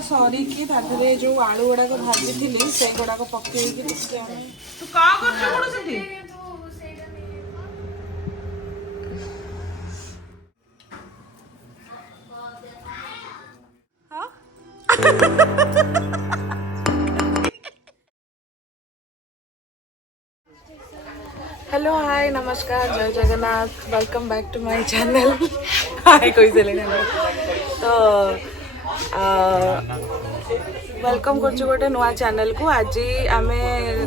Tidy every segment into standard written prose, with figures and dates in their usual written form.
सरी कि ताधरे जो आलू गुड़ाक भाजी थी से गुड़ाक पकईकि तू का करछ कोन सेठी हेलो हाय नमस्कार जय Jagannath welcome back to my channel hi कोई से तो वेलकम कर गोटे नुआ चैनल को आज आम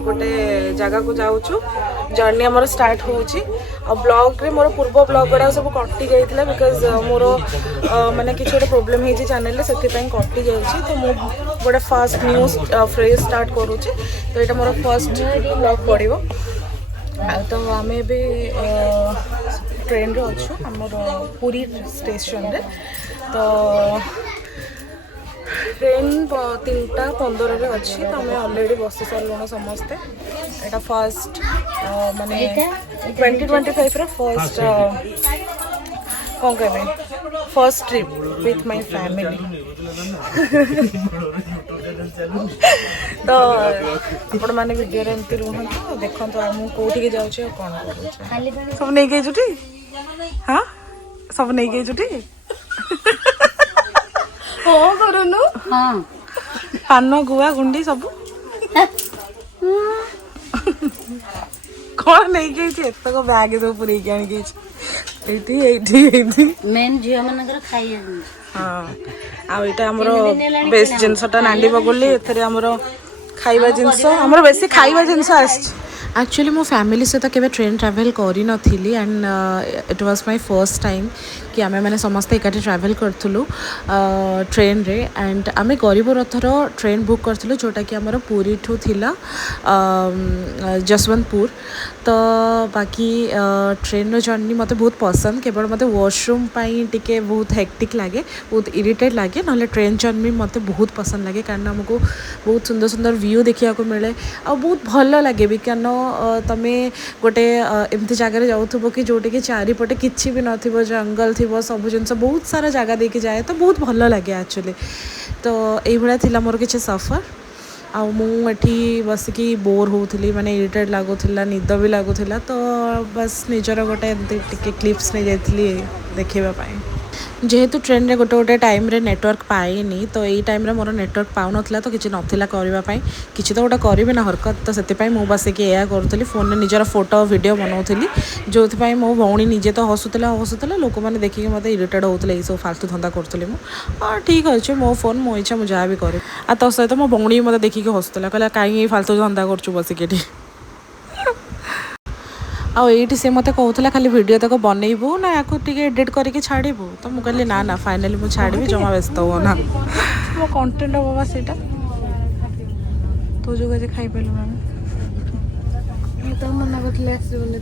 गोटे जगह को जाऊँ जर्नी आमर स्टार्ट हो ब्लॉग रे मोर पूर्व ब्लॉग गुड़ा सब कटि जाइए बिकज मोर माने किसी गोटे प्रोब्लेम हो चैनल से कटि जाइए तो मुझे गोटे फर्स्ट न्यूज फ्रेज स्टार्ट करुँची तो यहाँ मोर फर्स्ट ब्लॉग पड़ो तो आम भी ट्रेन रे अच्छु आमर पुरी स्टेशन रे तो ट्रेन 3:15 अच्छी तो आम अलरेडी बसी सारूँ समस्ते यहाँ फर्स्ट माने 2025 फर्स्ट कौन कहे first trip with my family तो आपण मैंने वीडियो एमती रुहतु देखो आम कौटी जाऊँ कौन कर सब नहीं गई छुट्टी हाँ सब नहीं गई छुट्टी हाँ करूनु हाँ पान गुआ गुंडी सब कौन नहीं गई एतक बैग सब पूरे आनी मेन झील मानकर खाई हाँ आईटा आमर बेस्ट जिनसटा नांडी बगुली एथरे आमर खाइबा जिनस आमर बेसी खाइबा जिनस आछ एक्चुअली मो फैमिली सहित केबे ट्रेन ट्रैवल करी नथिली and it was my first time कि आमे माने समस्त एकाठी ट्रैवल करथुलु ट्रेन रे एंड आमे गरीब रथर ट्रेन बुक करथुलु जोटा कि हमर पुरी ठू थिला जसवंतपुर तो बाकी ट्रेन रो जर्नी मते बहुत पसंद केवल मते वॉशरूम पाई टिके बहुत हेक्टिक लागे बहुत इरिटेट लागे नले ट्रेन जर्नी मते बहुत पसंद लागे कारण हमको बहुत सुंदर सुंदर व्यू देखिया को मिले आ बहुत भल लागे भी कारण तमे गोटे एमती जगह जाऊथबो कि जोटे कि चारिपटे किछि भी नथिबो जंगल थिबो सब जिनस बहुत सारा जगह देके जाए तो बहुत भल लगे एक्चुअली तो यही भाया थिला मोर किछि सफर आ मुठी बसिकी बोर होउथली माने इरिटेट लागुथिला निद भी लागुथिला तो बस निजर गोटे एमती टिके क्लिप्स नहीं जाइथली देखिबा पाई जेहेतु ट्रेन रे गोटे गोटे टाइम रे नेटवर्क पाएनी तो यही टाइम रे मोर नेटवर्क पाउ नथिला तो किछि नथिला करबा पाई किछि तो गोटे करिबे ना हरकत तो सेति पाई मो बसिकी एया करूथली फोन रे निजर फोटो वीडियो बनाउथली जोथि पाई मो भौणी निजे तो हसुतला लोक माने देखि के मते इरिटेट होउथले ई सब फालतू धंदा करथली मो हां ठीक अछि मो फोन मो इच्छा मु जा भी करे आ तो सहित मो भौणी मते देखि के हसुतला कहला काई फालतू धंदा करछु बसिकी आ ये से मत कहूला खाली वीडियो तक बनइबू ना या एडिट करके छाड़बू तो मुझे कहली ना ना फाइनाली मुझे छाड़ी जमा व्यस्त हो ना मो कंटेंट हम बाबा सेटा तो जो गजे खाई पेलु ना तो मना करले आसीबले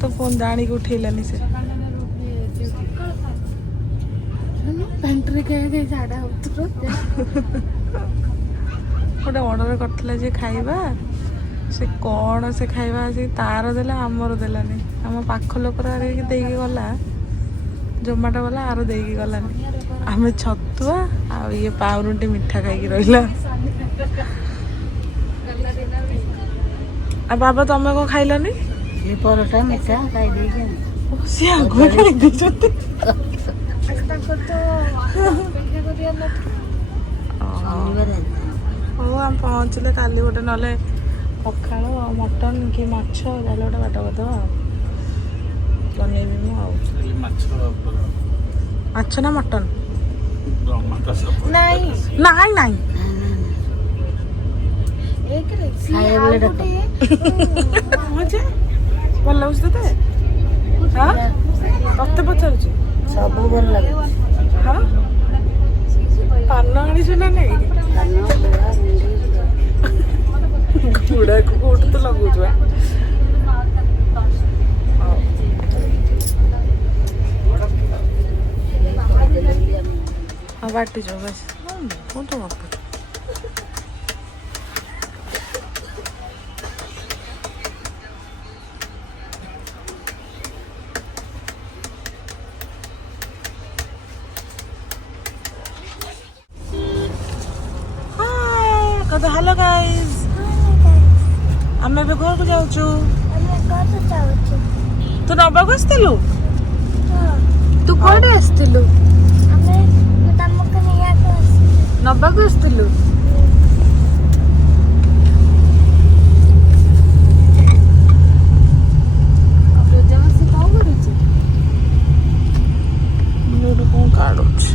तो फोन जानी के उठेलानी से पेंट्री के छाड़ा होतरो गोटे अर्डर करथिला जे खाइबा से कौन से खाइबा से तार देला आमर देलानी आम पाख लोकर देकी गला जोमाटो वाला आर देकी गलानी आम छतुआ आ ये पाउरुटी मिठा खाई रहिला आ बाबा तुम को खाइलनी ये परोटा मिठा खाई देके से आगो खाई देछते हो आम पहुँचले काली गोटे ना पखाड़ मटन कि माछ गल गोटे बाट करदे बनइबी माछ ना मटन नाई नाई नाई भल लगुच ते कत पचार सब भल लगे हाँ पान आनी ना नहीं गुड़ा को कोट तो लगुच हाँ बाटी जाओ बस कौन तो बाप ଏବେ ଘରକୁ ଯାଉଛୁ ତୁ ନବାକୁ ଆସିଥିଲୁ ତୁ କୋଉଠି ଆସିଥିଲୁ ନବାକୁ ଆସିଥିଲୁ କଣ କାଢୁଛି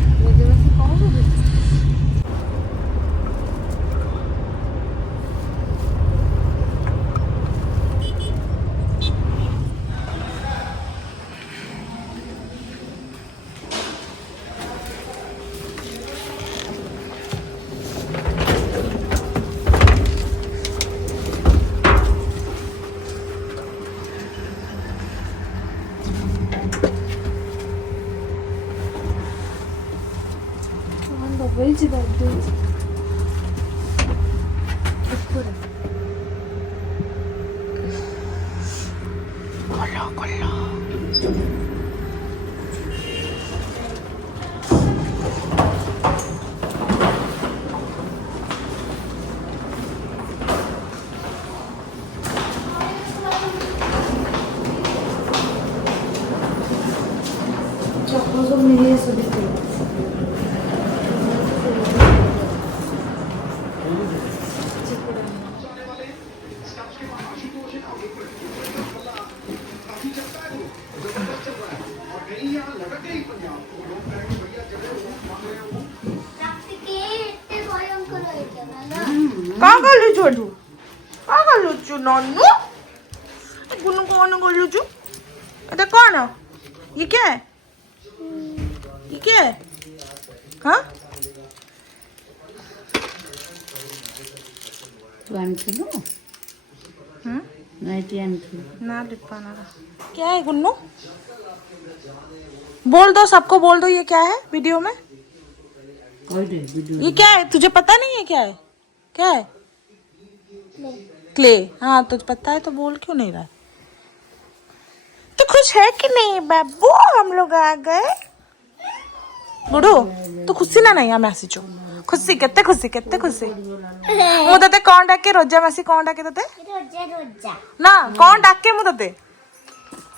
कहाँ कर लूचू अठू कहाँ कर लूचू नन्नू गुन्नू कौन कर लूचू ये कौन ये क्या है ये क्या है हाँ तू आनथिलु नाइटी आनथिलु ना लिपाना क्या है गुन्नू बोल दो सबको बोल दो ये क्या है वीडियो में ये क्या है तुझे पता नहीं है क्या है क्ले हाँ तुझे पता है तो बोल क्यों नहीं रहा तो खुश है कि नहीं बाबू हम लोग आ गए बुढ़ू तू खुशी ना नहीं हमें आसीचु खुशी केते खुशी मु तते कौन डाके रोजा मासी कौन डाके तते ना कौन डाके मु तते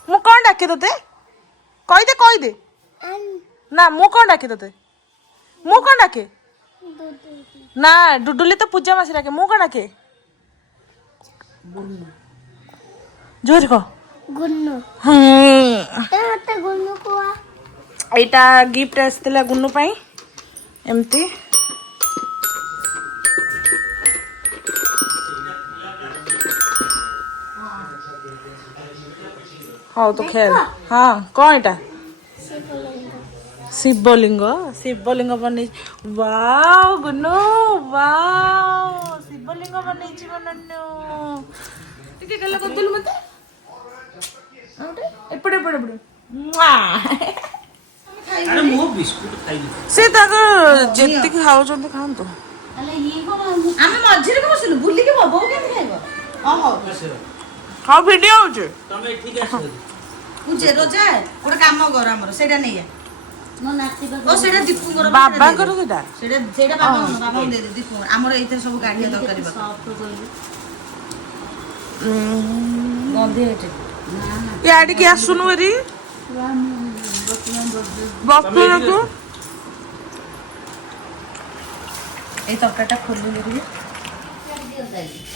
मु कौन डाके तते कहि दे ना मु कौन डाके तते मु कौन डाके ना डुडुली तो पूजा मासी डाके मु कौन डाके जोर को गुन्नू ते गुन्नू को एटा गिफ्ट आसला गुन्नू पाई एमती हाँ तो खेल हाँ कौन एटा शिवलिंग बनै वाओ गुन्नू वाओ शिवलिंग बनै छी मनन्नु टिके गला कदुल मते एपड़े अरे मो बिस्कुट खाइली से तक जेति खाउछन खांतो अले ये को आमे मझिरे को बसिलु बुल्ली के बबो के खाइबो ओहो हाँ वीडियो होचे तमे ठीक आछो तू जेरो जाए गोटे काम कर हमर सेटा नै मो नाती ओ सेटा दीपू कर बाबा करो सेटा सेटा बाबा दे दे दीपू हमर एथे सब गाड़िया दरकार बा सॉफ्ट कोइलु गंधे हेटे याडी के सुनु री बक्तो को ए तरकाटा खोलि लेबी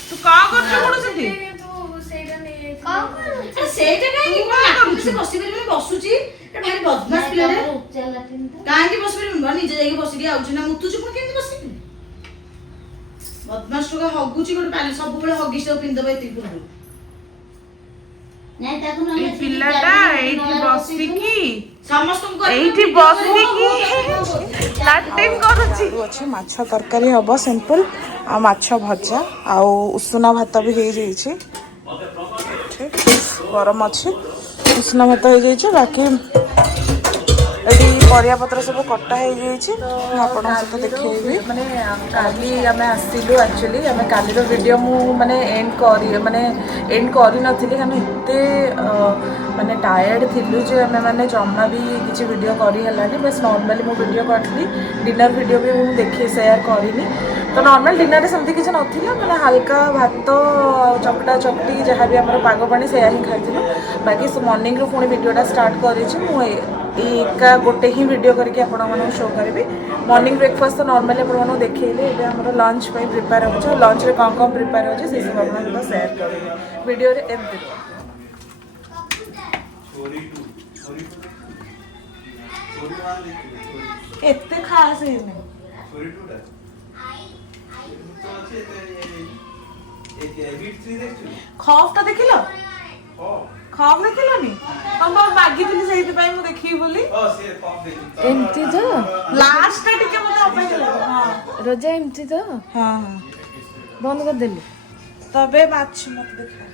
तू का करछु कोन सेठी सेटा काई कि बसी परबे बसुची ए भारी बदमाश पिला रे काहे कि बसबे निजे जाई बसी के आउची ना मुतुची कोन केंति बसी बदमाश का हगुची गोटे पाली सब बेले हगिस पिन दबे ती पुरु नहीं ताको न ए पिल्लाटा एठी बसिकी समस्त को एठी बसिकी लाटिंग करूची अछि माछ तरकारी हबो सिंपल आ माछ भजा आ उसना भात भी हे जाई छी ठीक गरम अछि उसना भात हे जाई छी बाकी एटी परिया पत्र सब कटा हो जाइए आपण सहित देखी माने काली आम आसलु एक्चुअली आम कालीर वीडियो मु माने एंड करी माने एंड करी नथिली कारण एते माने टायर्ड थिलु जे आमे माने जम्मा भी किसी वीडियो करी हलानी बस नॉर्मली मो वीडियो करथली डिनर वीडियो भी मु देखि शेयर करिनी तो नॉर्मल डिनर रे समथि किछ नथिला माने हल्का भात चकटा चकटी जहाँ भी हमर पागो पानी से ही खाइथिलु बाकी मॉर्निंग रो पुणी वीडियोटा स्टार्ट करिछि मु एका गोटे ही वीडियो करके आपण माने शो करबी मॉर्निंग ब्रेकफास्ट तो नॉर्मली आपण माने देखैले एबे हमर लंच पे प्रिपेयर होछ लंच रे कम प्रिपेयर होछ से सब आपण माने शेयर करबी वीडियो रे एमती एते खास है खौफ देखिल खौफ देखिलनी हम मागिथिली सेहि पई मु देखि बोली एमती तो लास्ट टिके मते अपाई हां रजा एमती तो हां बंद कर देली तबे माछ मत देखा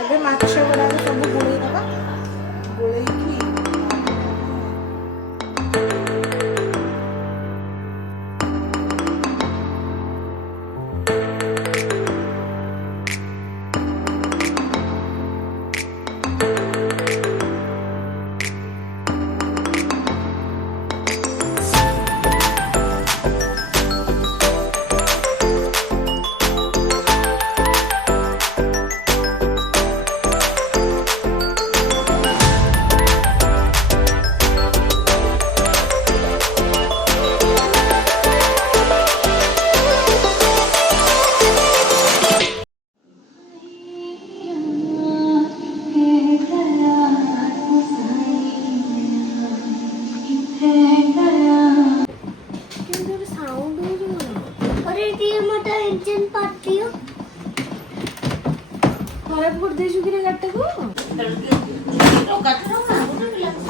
एबे माछ गुडा सब गोळी दबा गोळी की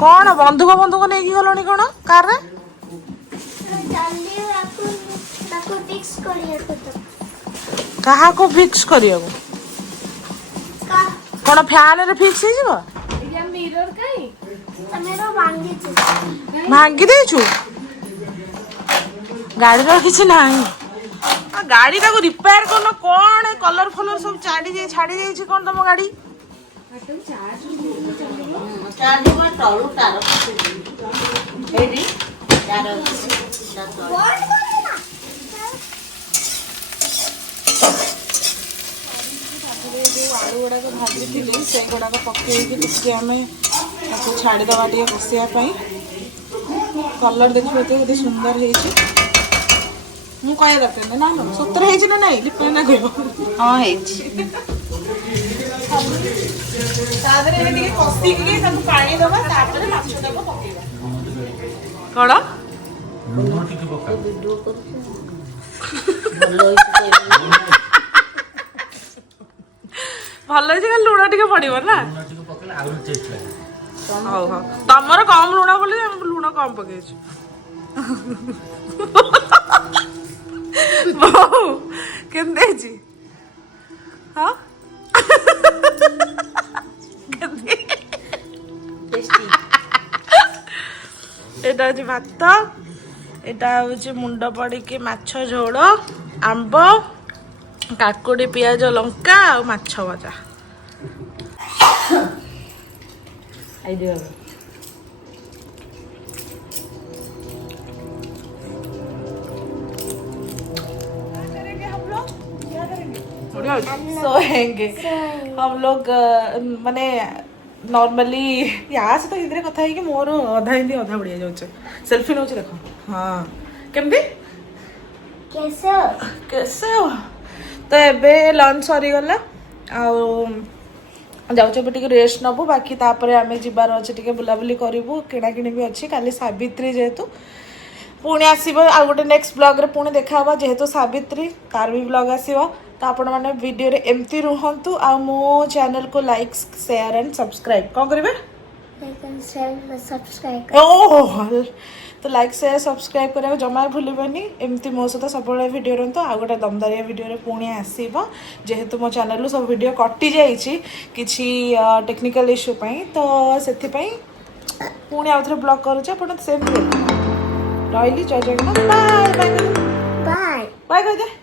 कौन बंधुक बंधुक नहीं गलनी कौन कार रे कहा को फिक्स करियो कौन फैन रे फिक्स हे जीवो मिरर काई भांगी देछु गाड़ी रो किछ नाही आ गाड़ी ताको रिपेयर करनो कौन कलर फलर सब छाड़ी जाई कौन तम गाड़ी चार्ज को टळू तार एडी तार आलू गुड़ाक भाजी से गुड़ाक पकईकि आम छाड़ीदवा टे कषापी कलर देखिए तो ये सुंदर है मु कह दरकार ना सतर है ना नहीं लिपा ना कह हाँ है पानी दबा कौन भल लुण टे पड़ो ना हाँ हाँ तमर कम लुण बोली लुण कम पकई केमती हाँ एटा हूँ भात एटा हूँ मुंड पड़ी माछ झोल आंब काकुड़ी पियाज लंका और माछ भजा सोएंगे हम लोग माने नॉर्मली यहाँ से तो इधर कथा है कि मोर अधा हिंदी अधा बढ़िया जाऊे सेल्फी नौ देखो हाँ केमती कैसे कैसे हो तो एबे लंच सरीगला जाऊे रेस्ट नबू बाकी तापर आम जीवार अच्छे टे बुलाबुली करूँ किणाकिणी भी अच्छी काली सावित्री जेहेतु पुणी आसो आ गए नेक्स्ट ब्लॉग रे पुणी देखा जेहेतु सावित्री तार भी ब्लॉग आसो तो आपण मैंने वीडियो रे एमती रुहतु आ मो चैनल को लाइक शेयर एंड सब्सक्राइब कौन करेंगे ओह तो लाइक शेयर सब्सक्राइब करा जमा भूलबनी एमती मो सहित सब वीडियो रुहतु आ गए दमदारिया वीडियो रे पुणी आसो जेहेतु मो चैनल सब वीडियो कटि जाइए किसी टेक्निकल इश्यू तो से पुणी आउ थे ब्लॉग करुचे सेम रही जय Jagannath bye bye bye bye कह दे